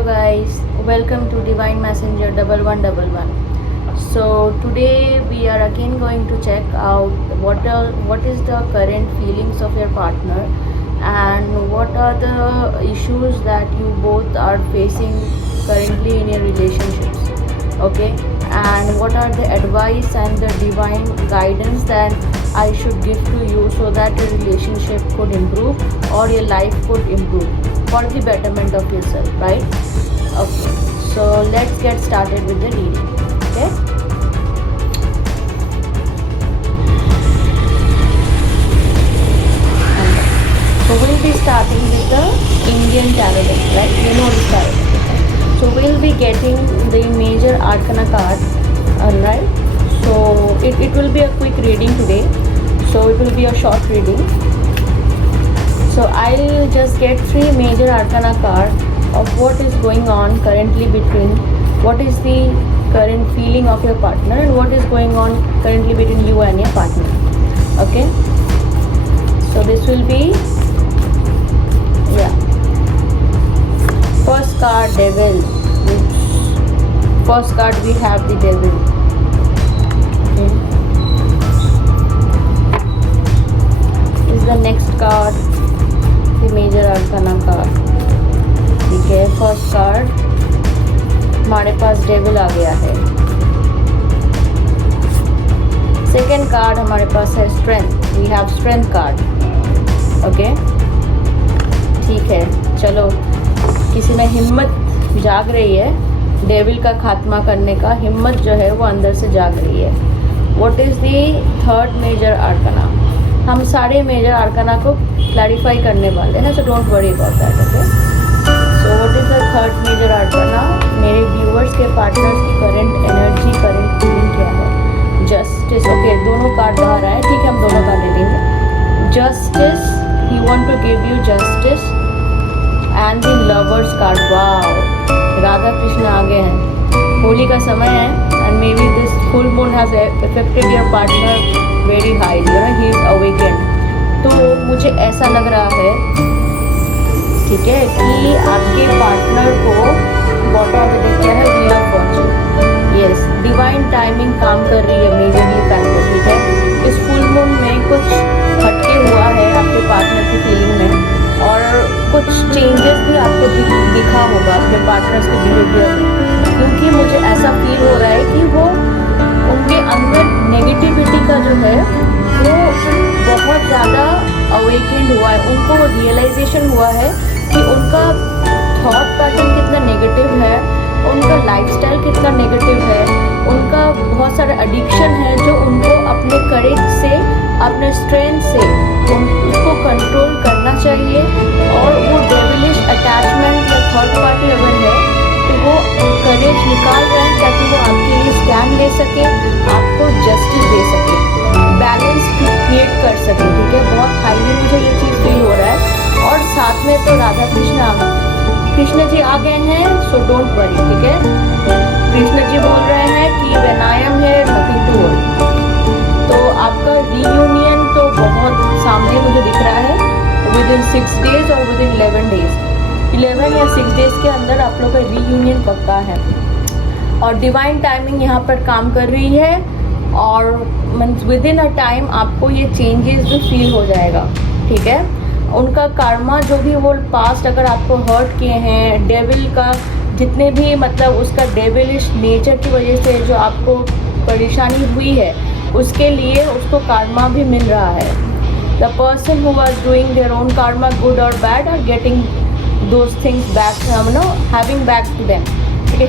Hello guys, welcome to Divine Messenger 1111. So today we are again going to check out what is the current feelings of your partner and what are the issues that you both are facing currently in your relationships. Okay, and what are the advice and the divine guidance that I should give to you so that your relationship could improve or your life could improve for the betterment of yourself, right? Okay, so let's get started with the reading. Okay, so we'll be starting with the Indian tarot deck, right? You know this tarot deck. So we'll be getting the major arcana card, alright? So it will be a quick reading today, so it will be a short reading. So I'll just get three major arcana cards of what is going on currently between, what is the current feeling of your partner and what is going on currently between you and your partner. Okay, so this will be, yeah, first card Devil. First card we have the Devil. Okay, is the next card the major arcana card. ठीक है, first card हमारे पास devil आ गया है. Second card हमारे पास है strength. We have strength card. Okay, ठीक है, चलो किसी में हिम्मत जाग रही है डेविल का खात्मा करने का. हिम्मत जो है वो अंदर से जाग रही है. What is the third major arcana. हम सारे मेजर आर्कना को क्लैरिफाई करने वाले हैं, so don't worry about that. Okay, so what is the third major arcana. मेरे व्यूअर्स के पार्टनर्स की करंट एनर्जी, करंट फीलिंग क्या है. जस्टिस. ओके, दोनों कार्ड बाहर आए. ठीक है, हम दोनों कार्ड ले लेंगे. Justice, he want to give you justice and the lovers card. Wow, Radha Krishna आ गए हैं. होली का समय है and maybe this full moon has affected your partner very high. You know, he is awakened. तो मुझे ऐसा लग रहा है, ठीक है, कि आपके पार्टनर को बॉटम ऑफ द डेक क्या है, wheel of Fortune. Yes, divine timing काम कर रही है मेजरली फैक्टर. ठीक है, इस फुल मून में कुछ हटके हुआ है आपके पार्टनर की फीलिंग में और कुछ चेंजेस भी आपको दिखा होगा अपने पार्टनर्स के बिहेवियर में, क्योंकि मुझे ऐसा फील हो रहा है कि वो उनके अंदर नेगेटिविटी का जो है वो बहुत ज़्यादा अवेकेंड हुआ है. उनको रियलाइजेशन हुआ है कि उनका थॉट पैटर्न कितना नेगेटिव है, उनका लाइफस्टाइल कितना नेगेटिव है, उनका बहुत सारा एडिक्शन है जो उनको अपने करेज से, अपने स्ट्रेंथ से उसको कंट्रोल करना चाहिए. और वो डेविलिश अटैचमेंट या थर्ड पार्टी अगर है तो वो करेज निकाल रहे हैं ताकि वो आपके लिए स्टैंड ले सके, आपको जस्टिस दे सके, बैलेंस क्रिएट कर सके. ठीक है, बहुत हाईली मुझे ये चीज़ फील हो रहा है. और साथ में तो राधा कृष्ण जी आ गए हैं, सो डोंट वरी. ठीक है, कृष्ण जी बोल रहे हैं कि when I am here nothing to worry. तो आपका रीयूनियन तो बहुत सामने मुझे दिख रहा है. विद इन 6 days और विद इन 11 days, 11 या 6 days के अंदर आप लोग का रीयूनियन पक्का है. और डिवाइन टाइमिंग यहाँ पर काम कर रही है और विद इन अ टाइम आपको ये चेंजेस भी फील हो जाएगा. ठीक है, उनका कर्मा जो भी वो पास्ट अगर आपको हर्ट किए हैं, डेविल का जितने भी मतलब उसका डेविलिश नेचर की वजह से जो आपको परेशानी हुई है, उसके लिए उसको कर्मा भी मिल रहा है. The person who are doing their own karma, good और bad, are getting those things back, you know, having back to them,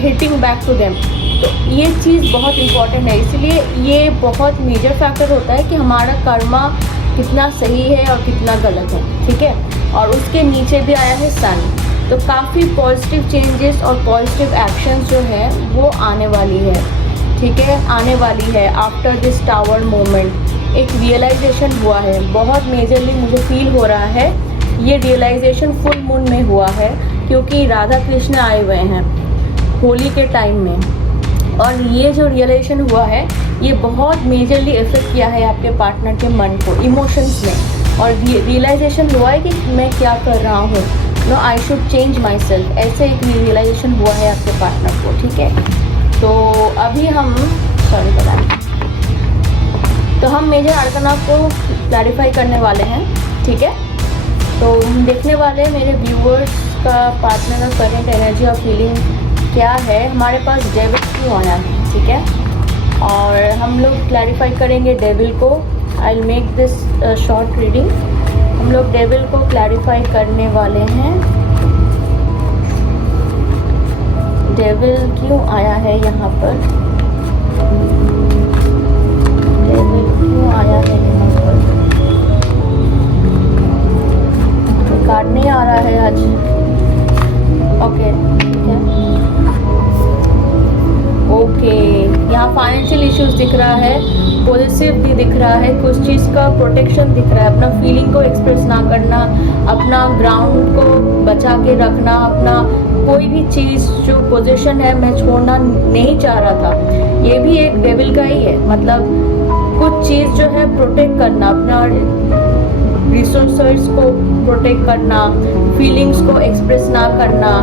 hitting back to them. तो ये चीज़ बहुत इंपॉर्टेंट है. इसलिए ये बहुत मेजर फैक्टर होता है कि हमारा कर्मा कितना सही है और कितना गलत है. ठीक है, और उसके नीचे भी आया है सन. तो काफ़ी पॉजिटिव चेंजेस और पॉजिटिव एक्शंस जो है वो आने वाली है. ठीक है, आने वाली है. आफ्टर दिस टावर मोमेंट एक रियलाइजेशन हुआ है, बहुत मेजरली मुझे फील हो रहा है. ये रियलाइजेशन फुल मून में हुआ है क्योंकि राधा कृष्ण आए हुए हैं होली के टाइम में. और ये जो रियलाइजेशन हुआ है ये बहुत मेजरली इफेक्ट किया है आपके पार्टनर के मन को, इमोशंस में. और रियलाइजेशन हुआ है कि मैं क्या कर रहा हूँ, no I should change myself, ऐसे एक रियलाइजेशन हुआ है आपके पार्टनर को, ठीक है। तो अभी हम सॉरी बताएं, तो हम मेजर आर्कना को क्लैरिफाई करने वाले हैं, ठीक है। तो हम देखने वाले हैं मेरे व्यूअर्स का पार्टनर का करंट एनर्जी और फीलिंग क्या है, हमारे पास डेविल क्यों आया है, ठीक है। और हम लोग क्लैरिफाई करेंगे डेविल को। I will make this short reading. हम लोग डेविल को क्लैरिफाई करने वाले हैं, डेविल क्यों आया है यहाँ पर, डेविल क्यों आया है यहाँ पर। कार्ड नहीं आ रहा है आज, ओके ठीक है। ओके, यहाँ फाइनेंशियल इश्यूज दिख रहा है, पॉजिटिव भी दिख रहा है, कुछ चीज़ का प्रोटेक्शन दिख रहा है, अपना फीलिंग को एक्सप्रेस ना करना, अपना ग्राउंड को बचा के रखना, अपना कोई भी चीज़ जो पोजीशन है मैं छोड़ना नहीं चाह रहा था, ये भी एक डेविल का ही है। मतलब कुछ चीज़ जो है प्रोटेक्ट करना, अपना रिसोर्सेस को प्रोटेक्ट करना, फीलिंग्स को एक्सप्रेस ना करना,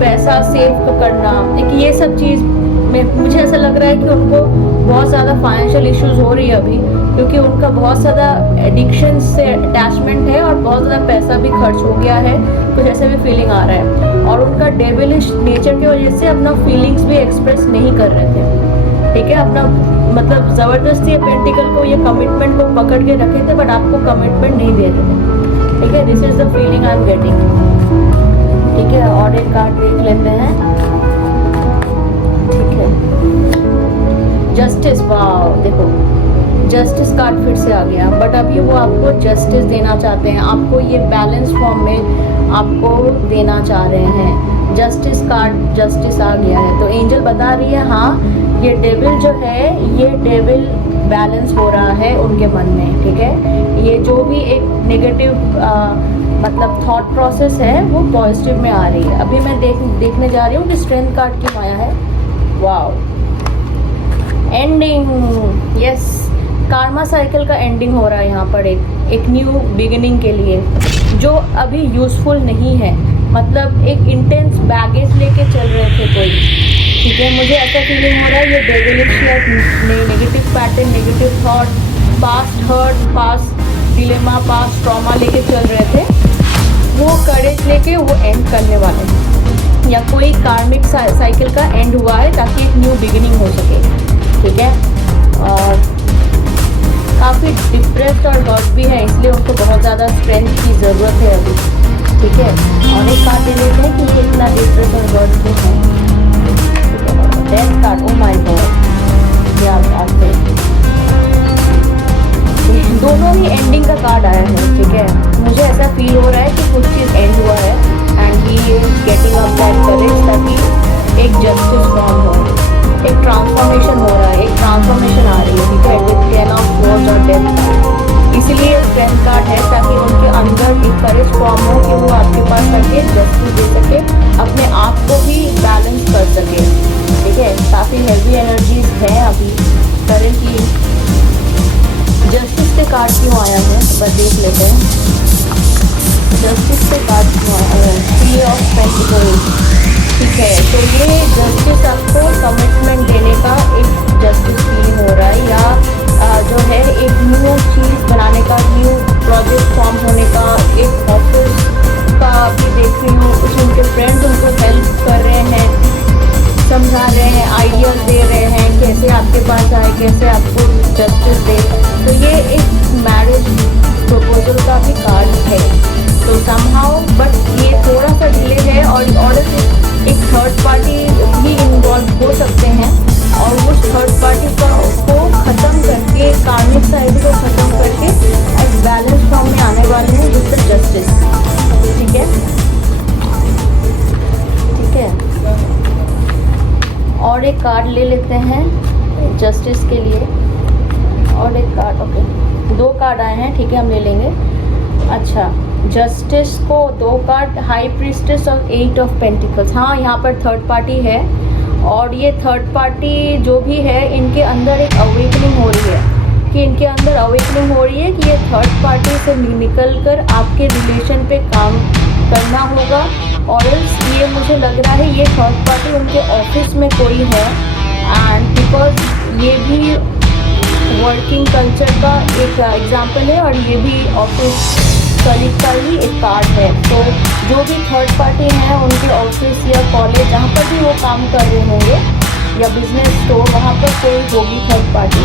पैसा सेव करना, एक ये सब चीज़ में मुझे ऐसा लग रहा है कि उनको बहुत ज़्यादा फाइनेंशियल इश्यूज हो रही है अभी, क्योंकि उनका बहुत ज़्यादा एडिक्शन से अटैचमेंट है और बहुत ज़्यादा पैसा भी खर्च हो गया है, कुछ ऐसे भी फीलिंग आ रहा है। और उनका डेविलिश नेचर की वजह से अपना फीलिंग्स भी एक्सप्रेस नहीं कर रहे थे, ठीक है। अपना मतलब ज़बरदस्ती पेंटिकल को, ये कमिटमेंट को पकड़ के रखे थे, बट आपको कमिटमेंट नहीं दे रहे थे, ठीक है। This is the feeling I am getting, ठीक है। और एक कार्ड देख लेते हैं, ठीक है। जस्टिस, वाओ, देखो जस्टिस कार्ड फिर से आ गया, बट अभी वो आपको जस्टिस देना चाहते हैं, आपको ये बैलेंस फॉर्म में आपको देना चाह रहे हैं। जस्टिस कार्ड, जस्टिस आ गया है, तो एंजल बता रही है हाँ ये डेविल जो है, ये डेविल बैलेंस हो रहा है उनके मन में, ठीक है। ये जो भी एक नेगेटिव मतलब थॉट प्रोसेस है वो पॉजिटिव में आ रही है। अभी मैं देखने जा रही हूँ कि स्ट्रेंथ कार्ड क्यों आया है। Wow, ending, yes, Karma cycle का एंडिंग हो रहा है यहाँ पर, एक न्यू बिगिनिंग के लिए जो अभी यूज़फुल नहीं है। मतलब एक इंटेंस बैगेज लेके चल रहे थे कोई, ठीक है। मुझे ऐसा फीलिंग हो रहा है ये डेविलिश या negative pattern, negative thought, past hurt, past dilemma, past trauma लेके चल रहे थे, वो करेज लेके वो एंड करने वाले हैं, या कोई कार्मिक साइकिल का एंड हुआ है ताकि एक न्यू बिगिनिंग हो सके, ठीक है। और काफ़ी डिप्रेस्ड और लॉस भी है, इसलिए उनको बहुत ज़्यादा स्ट्रेंथ की ज़रूरत है अभी, ठीक है। और एक कार्ड दे देते हैं कि कितना डिप्रेस और लॉस भी है, death card, oh my God, या आते दोनों ही एंडिंग का कार्ड आया है, ठीक है। मुझे ऐसा फील हो रहा है कि कुछ चीज़ एंड हुआ है and he is getting up that courage ताकि एक जस्टिस फॉर्म हो, एक ट्रांसफॉर्मेशन हो रहा है, एक ट्रांसफॉर्मेशन आ रही है, ठीक है। विद 10 ऑफ सोर्ड्स और डेथ, इसीलिए स्ट्रेंथ कार्ड है ताकि उनके अंदर एक करेज फॉर्म हो कि वो आपके पास आके जस्टिस दे सके, अपने आप को भी बैलेंस कर सके, ठीक है। काफ़ी हैवी एनर्जीज हैं अभी करेंटली। जस्टिस से कार्ड क्यों आया है बस देख लेते हैं। जस्टिस से कार्ड क्यों आया है, 3 ऑफ पेंटिकल्स, ठीक है। तो ये जस्टिस आपको कमिटमेंट देने का एक जस्टिस फीलिंग हो रहा है, या जो है एक न्यू चीज़ बनाने का, न्यू प्रोजेक्ट फॉर्म होने का, एक ऑफिस का भी देख रही हूँ। कुछ उनके फ्रेंड्स उनको हेल्प कर रहे हैं, समझा रहे हैं, आइडियाज़ दे रहे हैं कैसे आपके पास आए, कैसे आपको जस्टिस दे। तो ये एक मैरिज प्रपोजल का भी कार्ड है, तो समहाउ बट ये थोड़ा सा डिले है, और एक थर्ड पार्टी भी इन्वॉल्व हो सकते हैं, और उस थर्ड पार्टी को ख़त्म करके, कार्मिक साइड को ख़त्म करके एक बैलेंस फॉर्म में आने वाले हैं जिससे जस्टिस, ठीक है, ठीक है। और एक कार्ड ले लेते हैं जस्टिस के लिए, और एक कार्ड, ओके, 2 कार्ड आए हैं, ठीक है, हम ले लेंगे। अच्छा, जस्टिस को 2 कार्ड, हाई प्रीस्टेस और 8 ऑफ पेंटिकल्स। हाँ, यहाँ पर थर्ड पार्टी है, और ये थर्ड पार्टी जो भी है इनके अंदर एक अवेकनिंग हो रही है, कि इनके अंदर अवेकनिंग हो रही है कि ये थर्ड पार्टी से निकल कर आपके रिलेशन पे काम करना होगा। और ये मुझे लग रहा है ये थर्ड पार्टी उनके ऑफिस में कोई है, एंड बिकॉज ये भी वर्किंग कल्चर का एक एग्जाम्पल है और ये भी ऑफिस कलीग का ही एक कार्ड है। तो जो भी थर्ड पार्टी हैं उनके ऑफिस या कॉलेज जहाँ पर भी वो काम कर रहे होंगे या बिजनेस स्टोर, वहाँ पर कोई होगी थर्ड पार्टी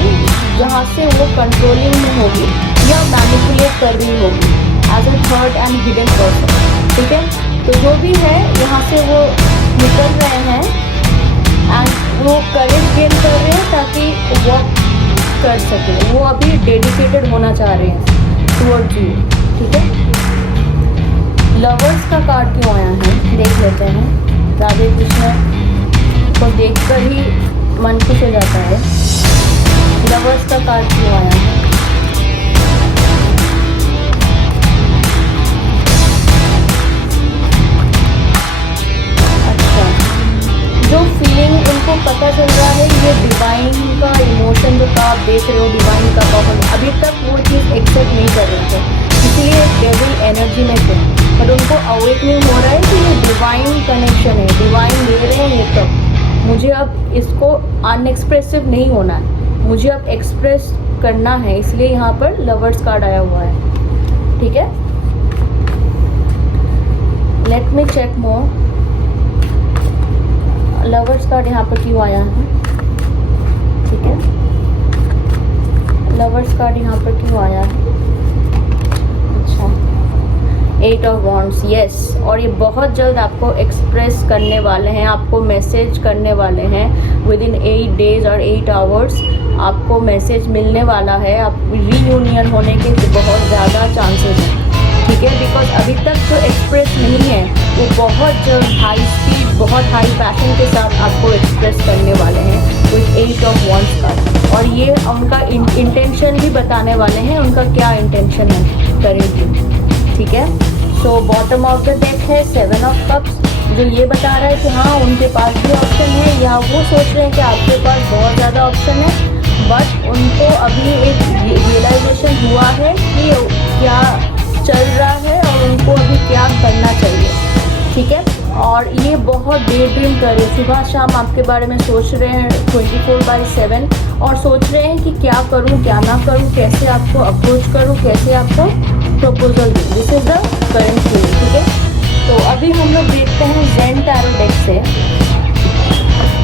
जहाँ से वो कंट्रोलिंग में होगी या मैनिपुलेट कर रही होगी as a third and hidden person. ठीक है, तो जो भी है यहाँ से वो निकल रहे हैं एंड वो करेज गेन कर रहे हैं ताकि वर्क कर सके। वो अभी डेडिकेटेड होना चाह रहे हैं टुवर्ड्स यू। ठीक है, लवर्स का कार्ड क्यों आया है देख लेते हैं। राधे कृष्ण को देखकर ही मन खुश हो जाता है। लवर्स का कार्ड क्यों आया है? अच्छा, जो फीलिंग उनको पता चल रहा है ये डिवाइन का इमोशन जो आप देख रहे हो, डिवाइन का पावर, अभी तक वो चीज़ एक्सेप्ट नहीं कर रहे थे, इसलिए डेविल एनर्जी में थे। पर उनको अवेकनिंग हो रहा है कि ये डिवाइन कनेक्शन है, डिवाइन दे रहे हैं ये तब। मुझे अब इसको अनएक्सप्रेसिव नहीं होना है, मुझे अब एक्सप्रेस करना है, इसलिए यहाँ पर लवर्स कार्ड आया हुआ है। ठीक है, लेट मी चेक मोर। लवर्स कार्ड यहाँ पर क्यों आया है? ठीक है, लवर्स कार्ड यहाँ पर क्यों आया है? अच्छा, 8 ऑफ वॉन्ड्स, यस। और ये बहुत जल्द आपको एक्सप्रेस करने वाले हैं, आपको मैसेज करने वाले हैं। विद इन 8 डेज और 8 आवर्स आपको मैसेज मिलने वाला है। आप रीयूनियन होने के बहुत ज़्यादा चांसेस हैं। ठीक है, बिकॉज अभी तक जो एक्सप्रेस नहीं है वो बहुत जल्द हाई स्पीड, बहुत हाई पैशन के साथ आपको एक्सप्रेस करने वाले हैं विद 8 ऑफ वॉन्ड्स का। और ये उनका इंटेंशन भी बताने वाले हैं, उनका क्या इंटेंशन है करेंगे। ठीक है, so bottom of the deck है 7 ऑफ कप्स, जो ये बता रहा है कि हाँ उनके पास भी ऑप्शन है, या वो सोच रहे हैं कि आपके पास बहुत ज़्यादा ऑप्शन है, बट उनको अभी एक रियलाइजेशन हुआ है कि क्या चल रहा है और उनको अभी क्या करना चाहिए। ठीक है, और ये बहुत डे ड्रीम कर रहे हैं, सुबह शाम आपके बारे में सोच रहे हैं 24/7, और सोच रहे हैं कि क्या करूं क्या ना करूं, कैसे आपको अप्रोच करूं, कैसे आपको प्रपोजल दूं। This is the current feeling. ठीक है, तो अभी हम लोग देखते हैं ज़ेन टैरो डेक से।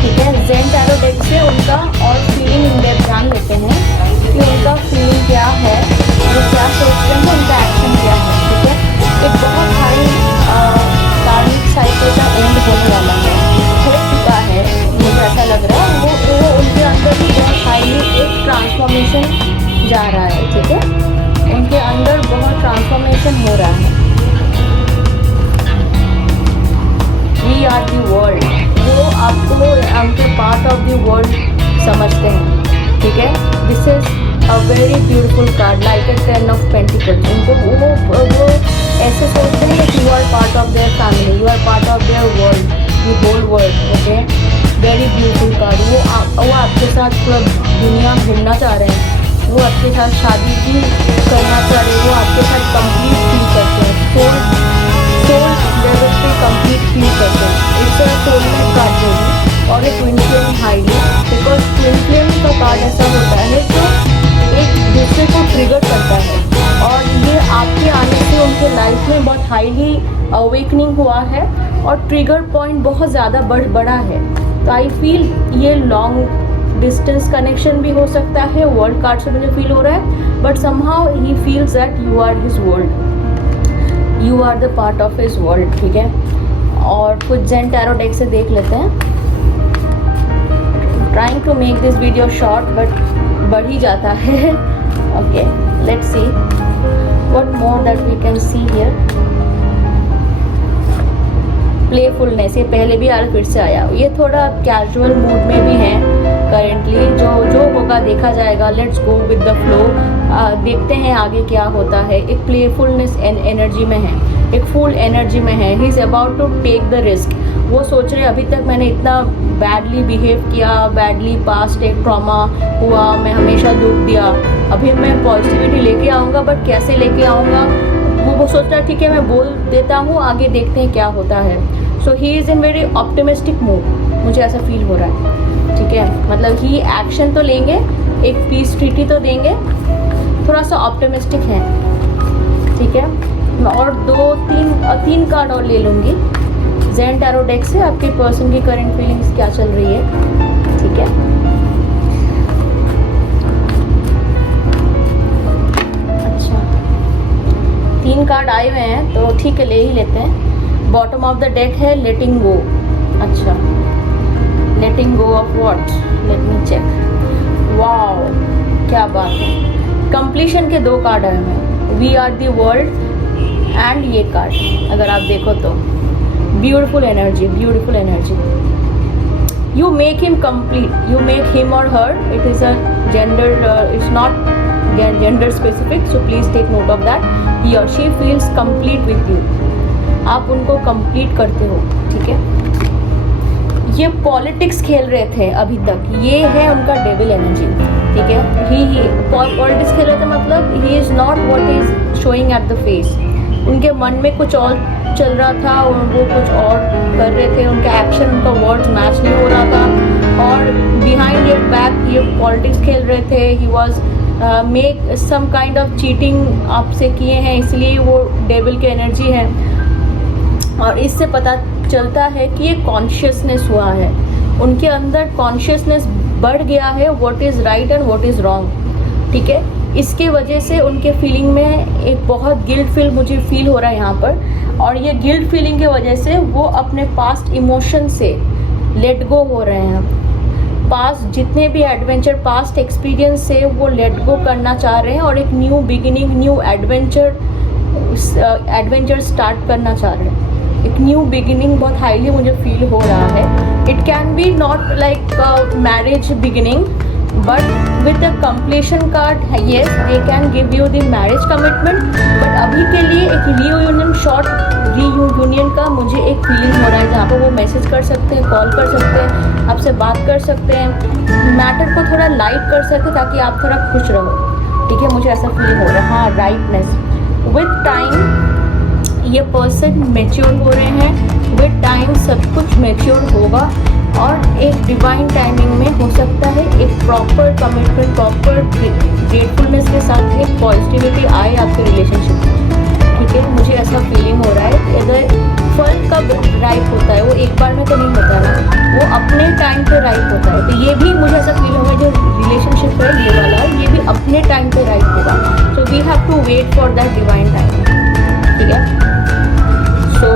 ठीक है, ज़ेन टैरो डेक से उनका और फीलिंग इन डेप्थ जान लेते हैं कि उनका फीलिंग क्या है, वो क्या सोचते हैं, उनका एक्शन क्या है। ठीक है, एक बहुत हाई कार्मिक साइकिल का एंड होने वाला है, हो चुका है, मुझे ऐसा लग रहा है। वो उनके अंदर भी बहुत हाईली एक ट्रांसफॉर्मेशन जा रहा है। ठीक है, उनके अंदर बहुत ट्रांसफॉर्मेशन हो रहा है। वी आर दी वर्ल्ड, वो आपको उनके पार्ट ऑफ दी वर्ल्ड समझते हैं। ठीक है, this is a very beautiful card, like a 10 of pentacles. उनको वो ऐसे सोचते हैं कि you are part of their family, you are part of their world, the whole world. Okay, very beautiful card. वो आपके साथ पूरा दुनिया घूमना चाह रहे हैं, वो आपके साथ शादी भी करना चाह रहे हैं, वो आपके साथ कंप्लीट फील करते हैं, सोल लेवल पे कंप्लीट फील करते हैं। इट्स अ सोलमेट कार्ड होगी और एक twin flame highly, because twin flame का कार्ड ऐसा होता है जो एक दूसरे को ट्रिगर करता है, और ये आपके आने से उनके लाइफ में बहुत हाईली अवेकनिंग हुआ है और ट्रिगर पॉइंट बहुत ज़्यादा बड़ा है। तो आई फील ये लॉन्ग डिस्टेंस कनेक्शन भी हो सकता है, वर्ल्ड कार्ड से मुझे फील हो रहा है, but somehow he feels that you are his world, you are the part of his world. ठीक है, और कुछ ज़ेन टैरो डेक से देख लेते हैं। Trying to make this video short but बढ़ ही जाता है। Okay, let's see what more that we can see here. Playfulness, ये पहले भी आया फिर से आया, ये थोड़ा कैजुअल मूड में भी है करेंटली। जो होगा देखा जाएगा, let's go with the flow. देखते हैं आगे क्या होता है। एक प्लेफुलनेस एनर्जी में है, एक फुल एनर्जी में है। He is about to take the risk. वो सोच रहे अभी तक मैंने इतना बैडली बिहेव किया, बैडली पास्ट एक ट्रॉमा हुआ, मैं हमेशा दुख दिया, अभी मैं पॉजिटिविटी लेके आऊँगा, बट कैसे लेके आऊँगा वो सोच रहा है। ठीक है, मैं बोल देता हूँ, आगे देखते हैं क्या होता है। So he is in very optimistic mood, मुझे ऐसा फील हो रहा है। ठीक है, मतलब ही एक्शन तो लेंगे, एक पीस ट्रीटी तो देंगे, थोड़ा सा ऑप्टिमिस्टिक है। ठीक है, मैं और तीन कार्ड और ले लूँगी ज़ेन टैरो डेक से। आपके पर्सन की करंट फीलिंग्स क्या चल रही है। ठीक है, अच्छा 3 कार्ड आए हुए हैं तो ठीक है, ले ही लेते हैं। बॉटम ऑफ द डेक है लेटिंग गो। अच्छा, letting go of what, let me check. Wow, क्या बात है। कंप्लीशन के 2 कार्ड आए हैं, we are the world and ये कार्ड अगर आप देखो तो beautiful energy, beautiful energy. You make him complete, you make him or her, it is a gender, it's not gender specific, so please take note of that. He or she feels complete with you, आप उनको complete करते हो। ठीक है, ये politics खेल रहे थे अभी तक, ये है उनका डेविल एनर्जी। ठीक है, ही पॉलिटिक्स खेल रहे थे, मतलब he is not what is showing at the face. उनके मन में कुछ और चल रहा था और वो कुछ और कर रहे थे, उनका एक्शन, उनका वर्ड्स मैच नहीं हो रहा था, और बिहाइंड योर बैक ये पॉलिटिक्स खेल रहे थे। He was make some kind of cheating आपसे किए हैं, इसलिए वो डेविल की एनर्जी है। और इससे पता चलता है कि ये कॉन्शियसनेस हुआ है, उनके अंदर कॉन्शियसनेस बढ़ गया है, what is right and what is wrong. ठीक है, इसके वजह से उनके फीलिंग में एक बहुत गिल्ट फील मुझे फील हो रहा है यहाँ पर, और ये गिल्ट फीलिंग की वजह से वो अपने पास्ट इमोशन से लेट गो हो रहे हैं। पास्ट जितने भी एडवेंचर, पास्ट एक्सपीरियंस से वो लेट गो करना चाह रहे हैं और एक new beginning, new adventure start करना चाह रहे हैं। एक न्यू बिगिनिंग बहुत हाईली मुझे फील हो रहा है। It can be not like marriage beginning, but with the completion card, yes they can give you the marriage commitment, but अभी के लिए एक रीयूनियन, शॉर्ट रीयूनियन का मुझे एक फीलिंग हो रहा है, जहाँ पर वो मैसेज कर सकते हैं, कॉल कर सकते हैं, आपसे बात कर सकते हैं, मैटर को थोड़ा लाइट कर सकते हैं ताकि आप थोड़ा खुश रहो। ठीक है, मुझे ऐसा फीलिंग हो रहा है। हाँ, राइटनेस, विद टाइम ये पर्सन मैच्योर हो रहे हैं, विद टाइम सब कुछ मैच्योर होगा, और एक डिवाइन टाइमिंग में हो सकता है एक प्रॉपर कमिटमेंट, प्रॉपर ग्रेटफुलनेस के साथ एक पॉजिटिविटी आए आपके रिलेशनशिप में। ठीक है, मुझे ऐसा फीलिंग हो रहा है। अगर फल कब राइप होता है, वो एक बार में तो नहीं होता ना, वो अपने टाइम पे राइप होता है। तो ये भी मुझे ऐसा फील होगा, जो रिलेशनशिप है ये वाला, ये भी अपने टाइम पे राइप होगा। So we have to wait for that divine time. ठीक है, सो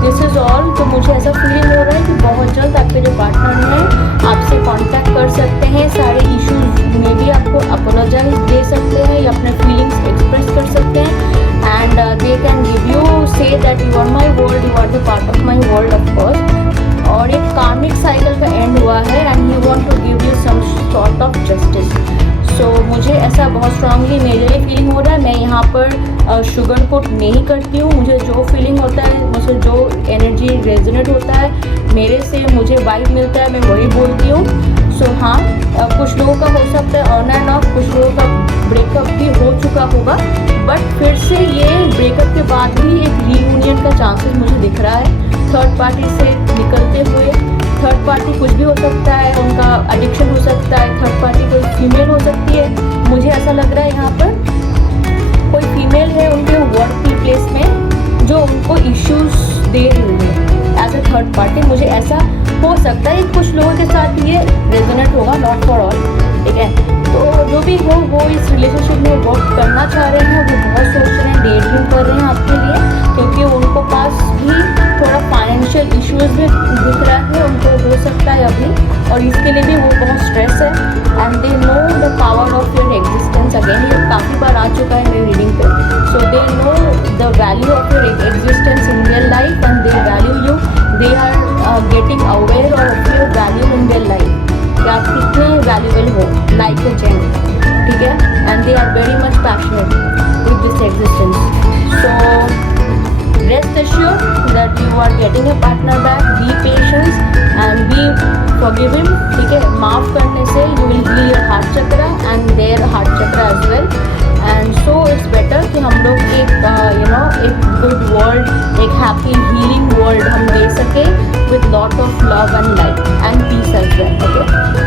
दिस इज़ ऑल। तो मुझे ऐसा फीलिंग हो रहा है कि बहुत जल्द आपके जो पार्टनर हैं आपसे कांटेक्ट कर सकते हैं, सारे इश्यूज में भी आपको अपोलोजाइज दे सकते हैं या अपने फीलिंग्स एक्सप्रेस कर सकते हैं, and they can give you say that you are my world, you are the part of my world of course. और एक कार्मिक साइकिल का एंड हुआ है, and he want to give you some sort of justice. So मुझे ऐसा बहुत strongly मेरे feeling हो रहा है। मैं यहाँ पर शुगर कोट नहीं करती हूँ, मुझे जो फीलिंग होता है, मुझे जो एनर्जी रेजोनेट होता है, मेरे से मुझे वाइब मिलता है, मैं वही बोलती हूँ। सो हाँ, कुछ लोगों का हो सकता है ऑन एंड ऑफ, कुछ लोगों का ब्रेकअप भी हो चुका होगा, बट फिर से ये ब्रेकअप के बाद भी एक रीयूनियन का चांसेस मुझे दिख रहा है। थर्ड पार्टी से निकलते हुए, थर्ड पार्टी कुछ भी हो सकता है, उनका एडिक्शन हो सकता है, थर्ड पार्टी कोई फीमेल हो सकती है। मुझे ऐसा लग रहा है यहाँ पर कोई फीमेल है उनके वर्क प्लेस में जो उनको इश्यूज दे रही है एज ए थर्ड पार्टी। मुझे ऐसा हो सकता है, कुछ लोगों के साथ ये रेजोनेट होगा, नॉट फॉर ऑल। ठीक है, तो जो भी हो, वो इस रिलेशनशिप में वर्क करना चाह रहे हैं, वो बहुत सोच रहे हैं, डे ड्रीम कर रहे हैं आपके लिए, क्योंकि उनको पास भी थोड़ा फाइनेंशियल इश्यूज भी दिख रहा है, उनको हो सकता है अभी, और इसके लिए भी वो बहुत स्ट्रेस है। And they know the power of your existence. Again ये काफ़ी बार आ चुका है मेरी रीडिंग पे। So they know the value of your existence in their life, and they value you, they are getting aware of your value in their life, कि आप कितने वैल्यूबल हो, लाइक ए जेम। ठीक है, and they are very much passionate with this existence. So rest assure that that you are getting a partner back, be patient and be forgiving. ठीक है, माफ़ करने से you will heal your heart chakra and their heart chakra as well. And so it's better कि हम लोग एक एक good world, एक happy healing world हम दे सके with lot of love and light and peace as well. Okay.